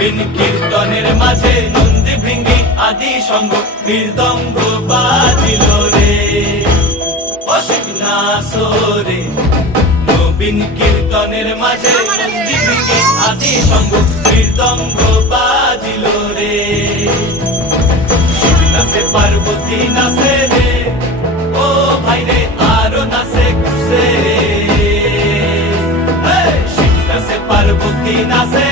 বিন কীর্তনের মাঝে নন্দী ভৃঙ্গি আদি সঙ্গ মৃদঙ্গ বাজিল রে। অশিক নাচো রে নবীন কীর্তনের মাঝে নন্দী ভৃঙ্গি আদি সঙ্গ মৃদঙ্গ বাজিল রে। শিব নাচে পার্বতী নাচে রে, ও ভাই রে আরো নাচে খুশে। শিব নাচে পার্বতী নাচে